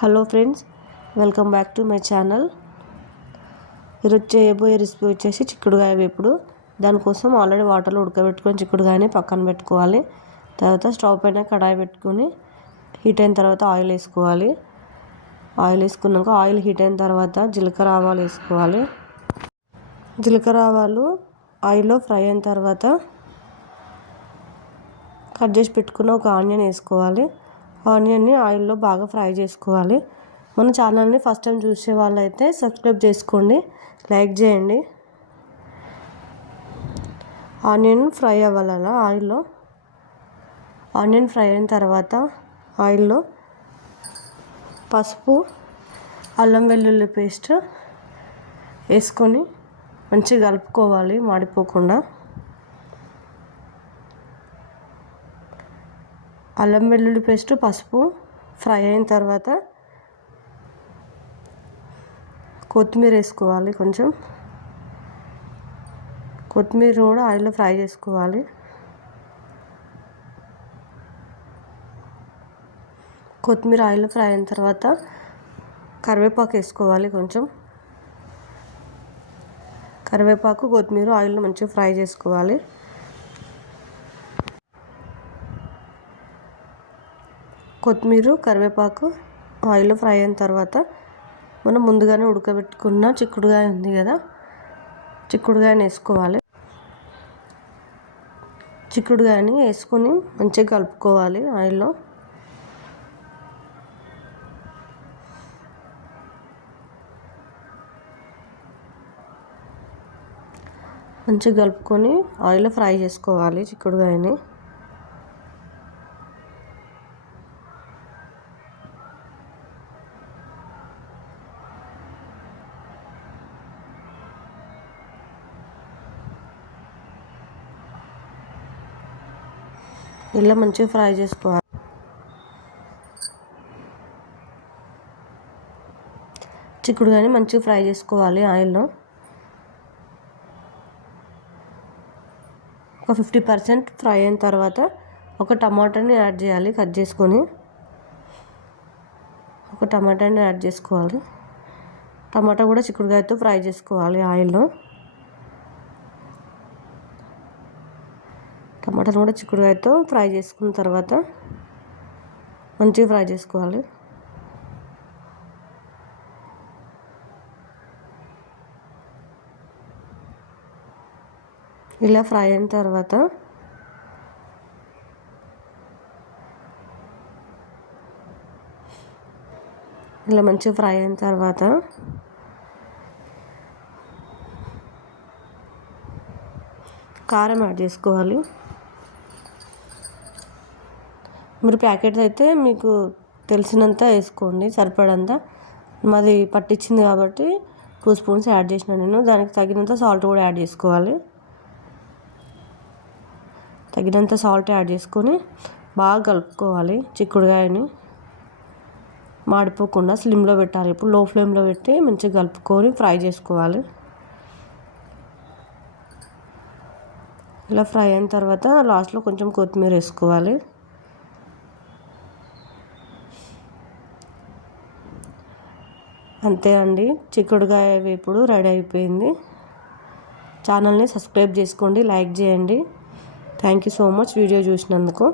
Hello friends, welcome back to my channel. ఈరోజు చేయబోయే recipe వచ్చేసి చిక్కుడుకాయ వేపుడు. దానికోసం ఆల్రెడీ వాటర్లో ఉడకబెట్టుకొని చిక్కుడుకాయని పక్కన పెట్టుకోవాలి. తర్వాత స్టవ్ పైన కడాయి పెట్టుకొని హీట్ అయిన తర్వాత ఆయిల్ వేసుకోవాలి. ఆయిల్ వేసుకున్నాక ఆయిల్ హీట్ అయిన తర్వాత జీలకర్ర ఆవాలు వేసుకోవాలి. జీలకర్ర ఆవాలు ఆయిల్లో ఫ్రై అయిన తర్వాత కట్ చేసి పెట్టుకున్న ఒక ఆనియన్ వేసుకోవాలి. ఆనియన్ని ఆయిల్లో బాగా ఫ్రై చేసుకోవాలి. మన ఛానల్ని ఫస్ట్ టైం చూసే వాళ్ళైతే సబ్స్క్రైబ్ చేసుకోండి, లైక్ చేయండి. ఆనియన్ ఫ్రై అవ్వాలి అలా ఆయిల్లో. ఆనియన్ ఫ్రై అయిన తర్వాత ఆయిల్లో పసుపు, అల్లం వెల్లుల్లి పేస్ట్ వేసుకొని మంచిగా కలుపుకోవాలి మాడిపోకుండా. అల్లం వెల్లుల్లి పేస్ట్, పసుపు ఫ్రై అయిన తర్వాత కొత్తిమీర వేసుకోవాలి. కొంచెం కొత్తిమీర కూడా ఆయిల్లో ఫ్రై చేసుకోవాలి. కొత్తిమీర ఆయిల్లో ఫ్రై అయిన తర్వాత కరివేపాకు వేసుకోవాలి. కొంచెం కరివేపాకు, కొత్తిమీర ఆయిల్లో మంచిగా ఫ్రై చేసుకోవాలి. కొత్తిమీర, కరివేపాకు ఆయిల్లో ఫ్రై అయిన తర్వాత మనం ముందుగానే ఉడకబెట్టుకున్న చిక్కుడుకాయ ఉంది కదా, చిక్కుడుకాయని వేసుకోవాలి. చిక్కుడుకాయని వేసుకొని మంచిగా కలుపుకోవాలి ఆయిల్లో. మంచిగా కలుపుకొని ఆయిల్లో ఫ్రై చేసుకోవాలి చిక్కుడుకాయని. ఇలా మంచిగా ఫ్రై చేసుకోవాలి. చిక్కుడుకాయని మంచిగా ఫ్రై చేసుకోవాలి ఆయిల్లో. ఒక 50% ఫ్రై అయిన తర్వాత ఒక టమాటాని యాడ్ చేయాలి. కట్ చేసుకొని ఒక టమాటాని యాడ్ చేసుకోవాలి. టమాటా కూడా చిక్కుడుకాయతో ఫ్రై చేసుకోవాలి ఆయిల్లో. టమాటాను కూడా చిక్కుడుకాయతో ఫ్రై చేసుకున్న తర్వాత మంచిగా ఫ్రై చేసుకోవాలి. ఇలా ఫ్రై అయిన తర్వాత ఇలా మంచిగా ఫ్రై అయిన తర్వాత కారం యాడ్ చేసుకోవాలి. మీరు ప్యాకెట్ అయితే మీకు తెలిసినంత వేసుకోండి, సరిపడంత. మాది పట్టించింది కాబట్టి 2 స్పూన్స్ యాడ్ చేసిన నేను. దానికి తగినంత సాల్ట్ కూడా యాడ్ చేసుకోవాలి. తగినంత సాల్ట్ యాడ్ చేసుకొని బాగా కలుపుకోవాలి. చిక్కుడుకాయని మాడిపోకుండా స్లిమ్లో పెట్టాలి. ఇప్పుడు లో ఫ్లేమ్లో పెట్టి మంచిగా కలుపుకొని ఫ్రై చేసుకోవాలి. ఇలా ఫ్రై అయిన తర్వాత లాస్ట్లో కొంచెం కొత్తిమీర వేసుకోవాలి. అంతే అండి, చిక్కుడుకాయ వేపుడు రెడీ అయిపోయింది. ఛానల్ని సబ్స్క్రైబ్ చేసుకోండి, లైక్ చేయండి. Thank you so much video చూసినందుకు.